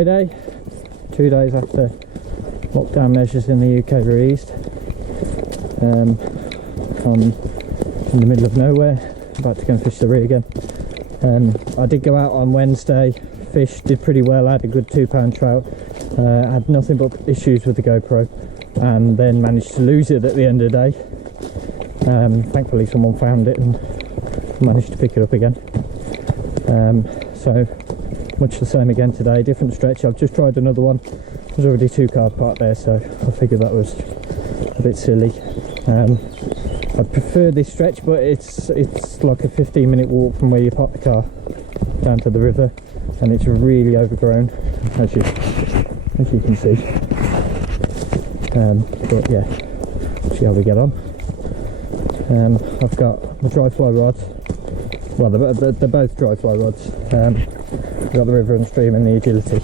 Friday, 2 days after lockdown measures in the UK were eased. I'm in the middle of nowhere, about to go and fish the Ree again. I did go out on Wednesday, fished, did pretty well, had a good 2-pound trout, had nothing but issues with the GoPro, and then managed to lose it at the end of the day. Thankfully someone found it and managed to pick it up again. So much the same again today, different stretch. I've just tried another one. There's already 2 cars parked there, so I figured that was a bit silly. I prefer this stretch, but it's like a 15-minute walk from where you park the car down to the river, and it's really overgrown, as you can see. But yeah, see how we get on. I've got my dry fly rods. Well, they're both dry fly rods. I've got the river and stream and the agility.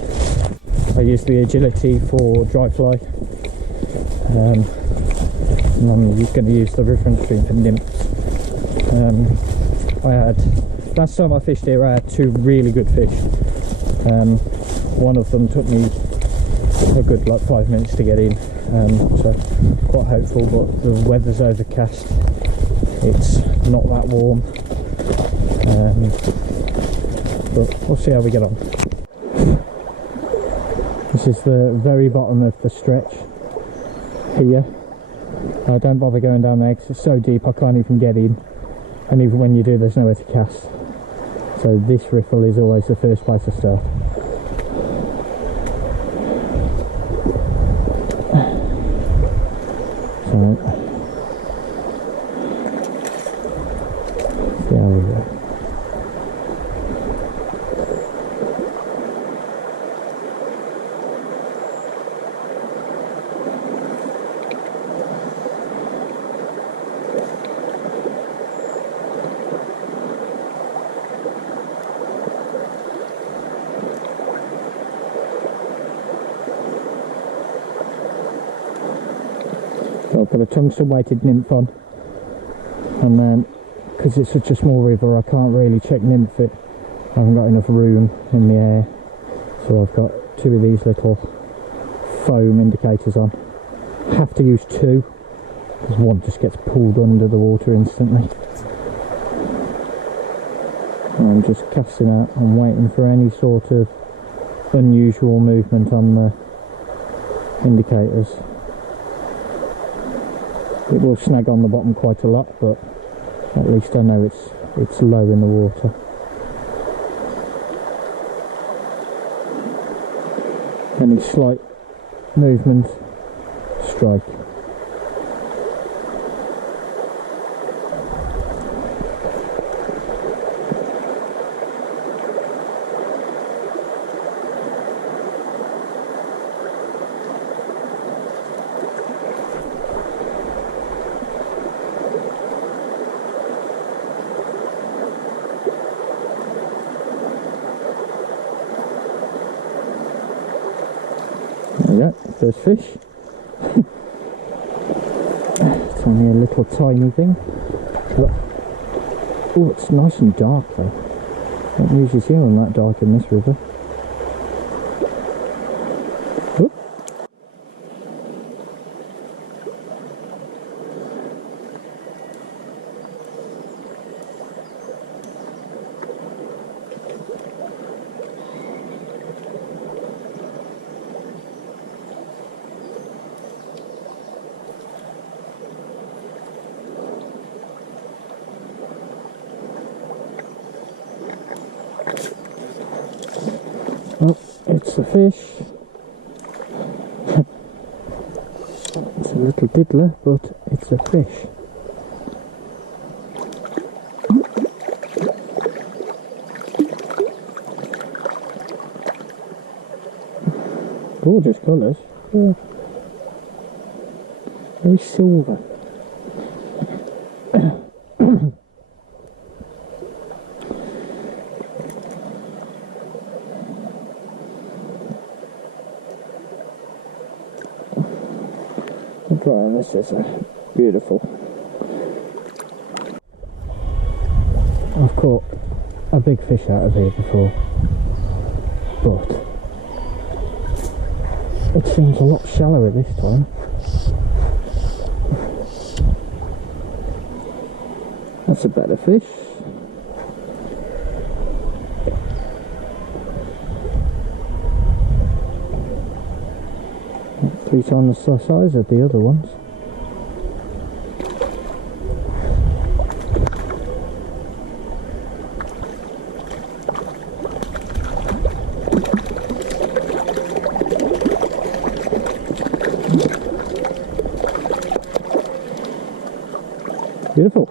I use the agility for dry fly, and I'm going to use the river and stream for nymphs. Last time I fished here I had 2 really good fish. One of them took me a good 5 minutes to get in, so quite hopeful, but the weather's overcast, it's not that warm, but we'll see how we get on. This is the very bottom of the stretch here. I don't bother going down there because it's so deep I can't even get in, and even when you do there's nowhere to cast. So this riffle is always the first place to start. So, there we go. So I've got a tungsten weighted nymph on, and then because it's such a small river I can't really check nymph it. I haven't got enough room in the air, so I've got 2 of these little foam indicators on. Have to use 2 because one just gets pulled under the water instantly. And I'm just casting out and waiting for any sort of unusual movement on the indicators. It will snag on the bottom quite a lot, but at least I know it's low in the water. Any slight movement, strike. There we go, first fish. It's only a little tiny thing. Oh, it's nice and dark though. Don't usually see them that dark in this river. Oh. Oh, it's a fish. It's a little diddler, but it's a fish. Gorgeous colours. Yeah. Very silver. Right, this is beautiful. I've caught a big fish out of here before, but It seems a lot shallower this time. That's a better fish. 3 times the size of the other ones. Beautiful.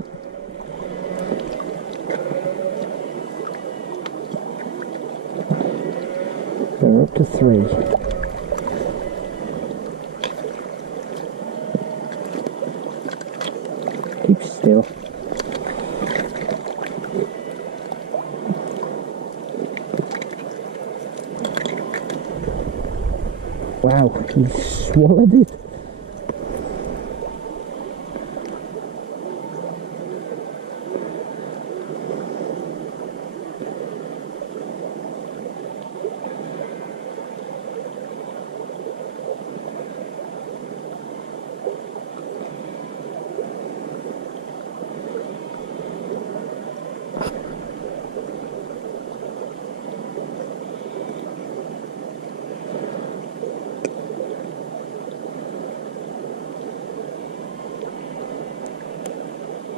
We're up to 3. Keep still. Wow, he swallowed it.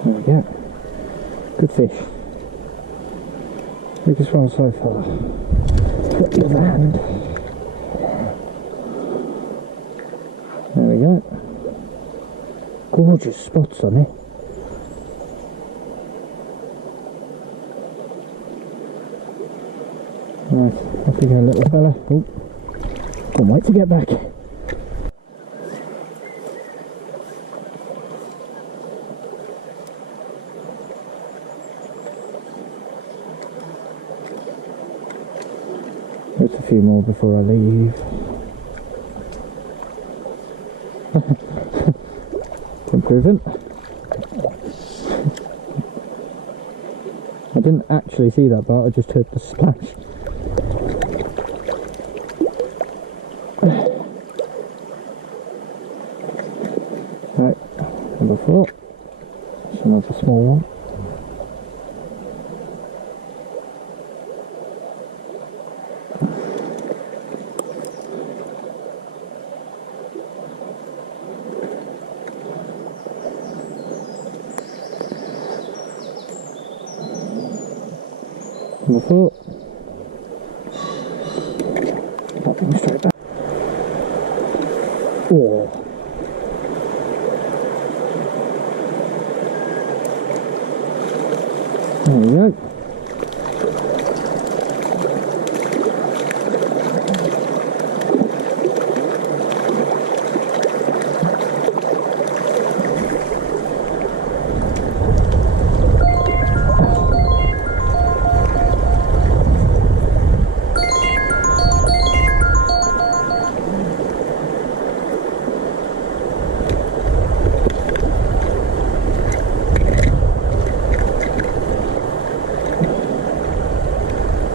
There we go. Good fish. Biggest one so far. Got the other hand. There we go. Gorgeous spots on it. Right, off we go, little fella. Oh, can't wait to get back. Just a few more before I leave. Improving. I didn't actually see that part, I just heard the splash. Right, number 4. It's another small one. Number 4. Popping straight back. Oh. There we go.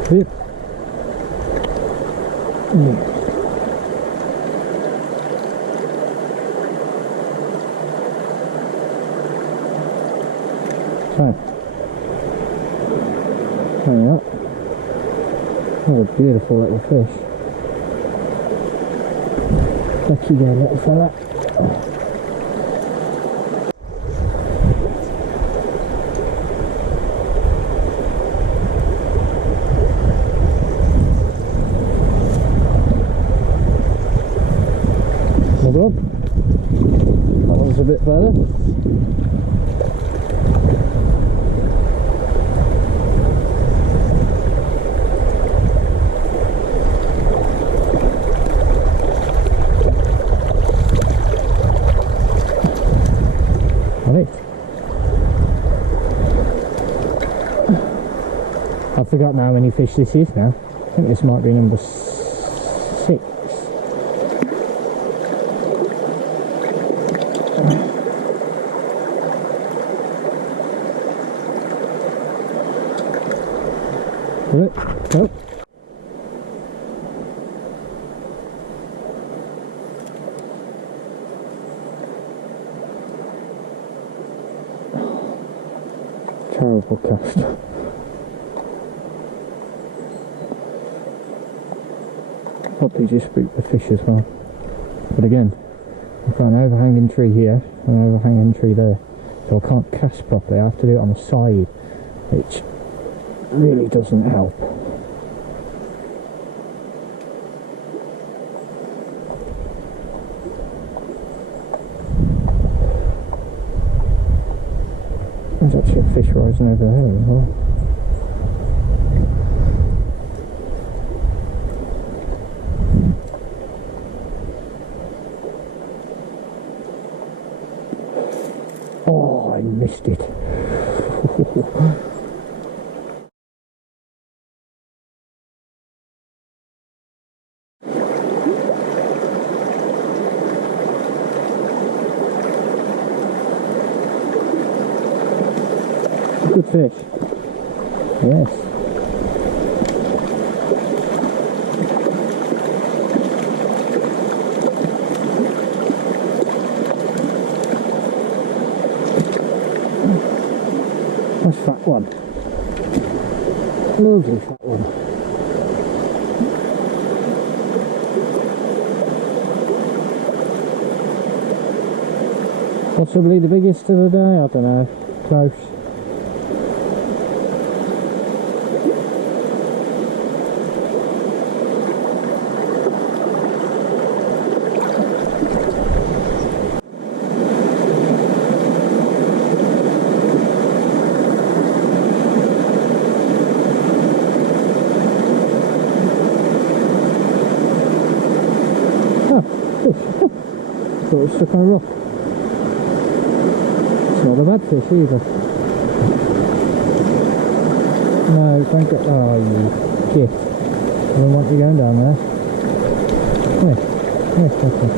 Good. So, there we are. What a beautiful little fish. Back you go, little fella. Well, that one's a bit better. Right. I've forgotten how many fish this is now. I think this might be number 6. Nope. terrible cast. Hopefully just spooked the fish as well. But again, I've got an overhanging tree here and an overhanging tree there, so I can't cast properly. I have to do it on the side, which really doesn't help. There's actually a fish rising over there as well. Oh, I missed it. Good fish. Yes. Nice fat one. Lovely fat one. Possibly the biggest of the day, I don't know. Close. Thought it was stuck on a rock. It's not a bad fish either. No, don't get. Oh, you git. I don't want you going down there. Come here. Come here.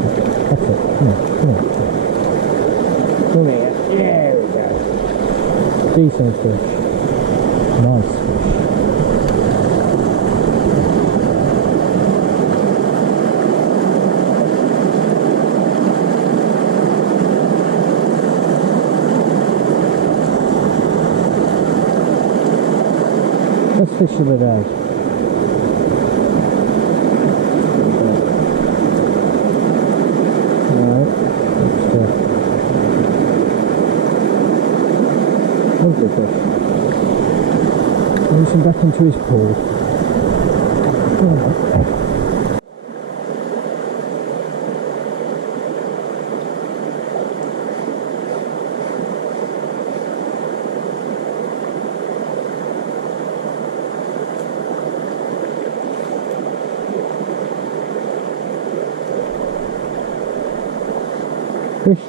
That's it. Come here. Come here. Come here. There we go. Decent fish. Nice fish. First fish of the day. Alright, lovely fish. Release him back into his pool. Oh. Fish.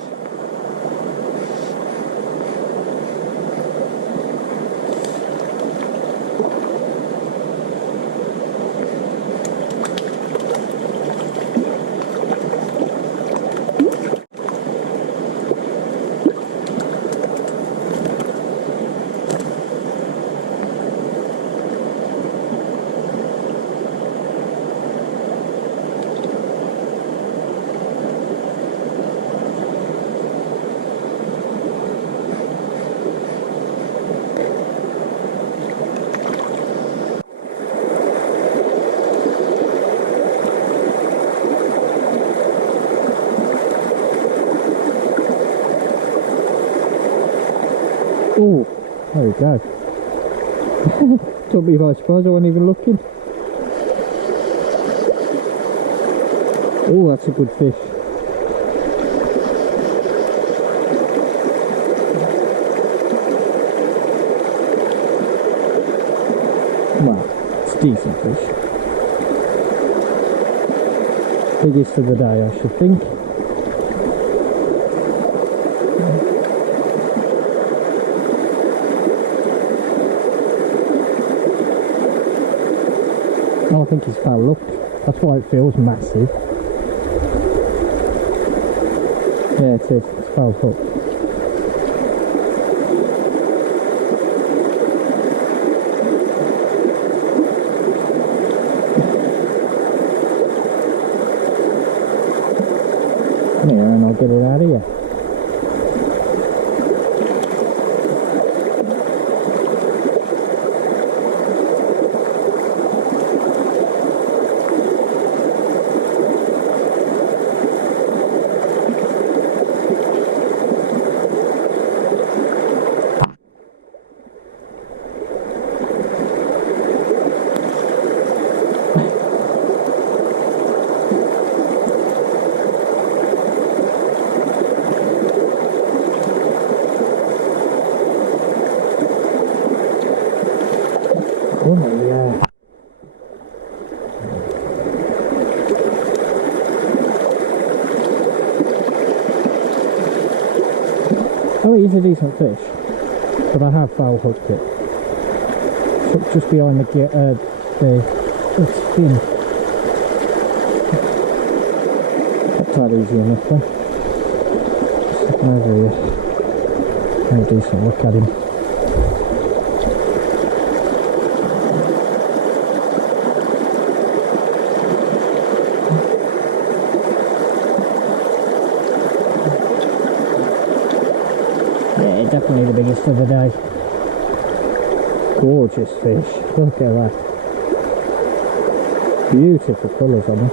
Oh, there we go. Took me by surprise, I wasn't even looking. Oh, that's a good fish. Well, it's a decent fish. Biggest of the day, I should think. Oh, I think he's foul hooked. That's why it feels massive. Yeah, it is. It's foul hooked. Yeah, and I'll get it out of here. is a decent fish, but I have foul hooked it. So just behind the fin. Not that easy enough then. Sitting over here. Have a decent look at him. Definitely the biggest of the day. Gorgeous fish. Look at that. Beautiful colours on them.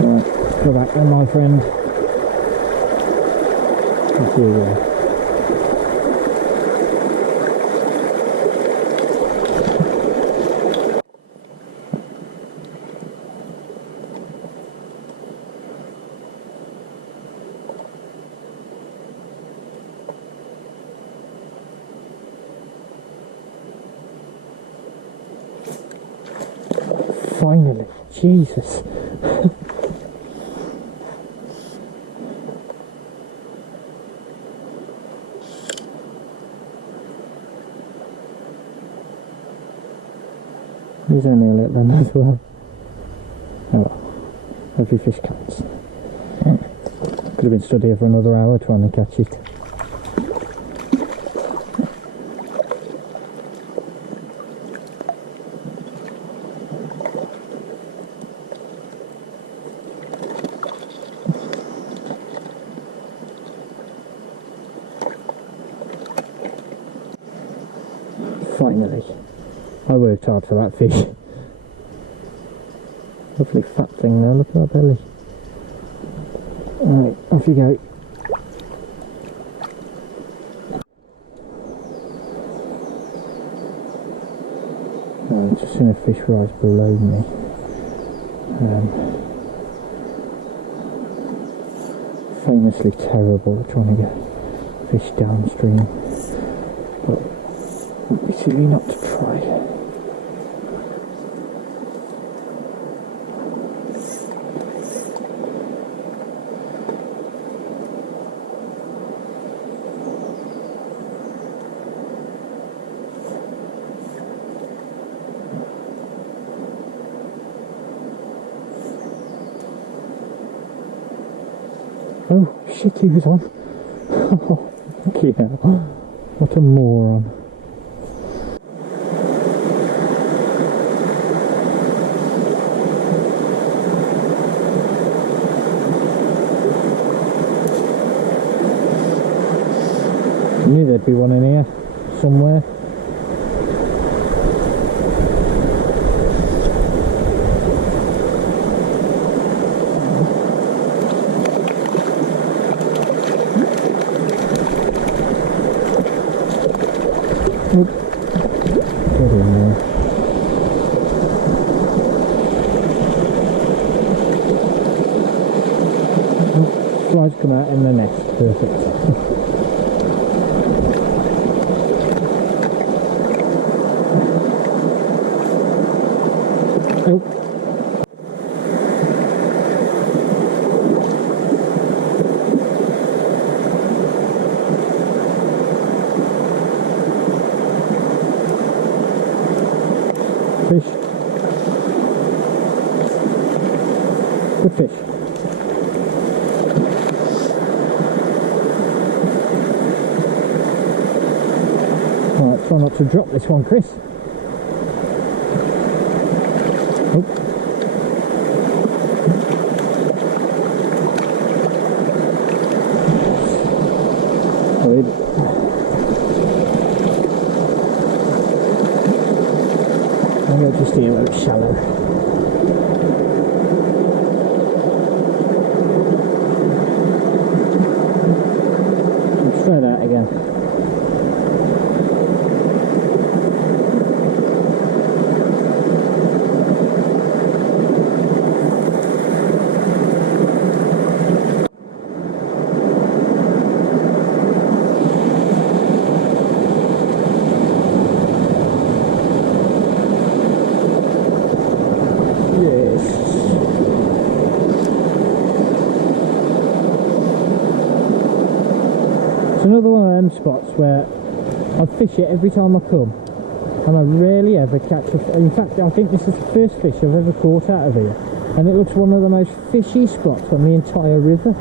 Right, go back then, my friend. Here we are. Finally, Jesus. He's only a little one as well. Oh well, every fish counts. Could have been stood here for another hour trying to catch it. Finally, I worked hard for that fish. Lovely fat thing there, look at that belly. Alright, off you go. I've just seen a fish rise below me. Famously terrible at trying to get fish downstream. But would be silly not to try. Oh shit, he was on. Oh, fucking hell. What a moron. I knew there'd be one in here somewhere. Oop. Get in there. Oh, flies come out in the nest. Perfect. Oh. Fish. Good fish. Alright, try not to drop this one, Chris. Oh. Good. I'll go just here where it's shallow. And straight out again. them spots where I fish it every time I come, and I rarely ever catch a... In fact, I think this is the first fish I've ever caught out of here, and it looks one of the most fishy spots on the entire river.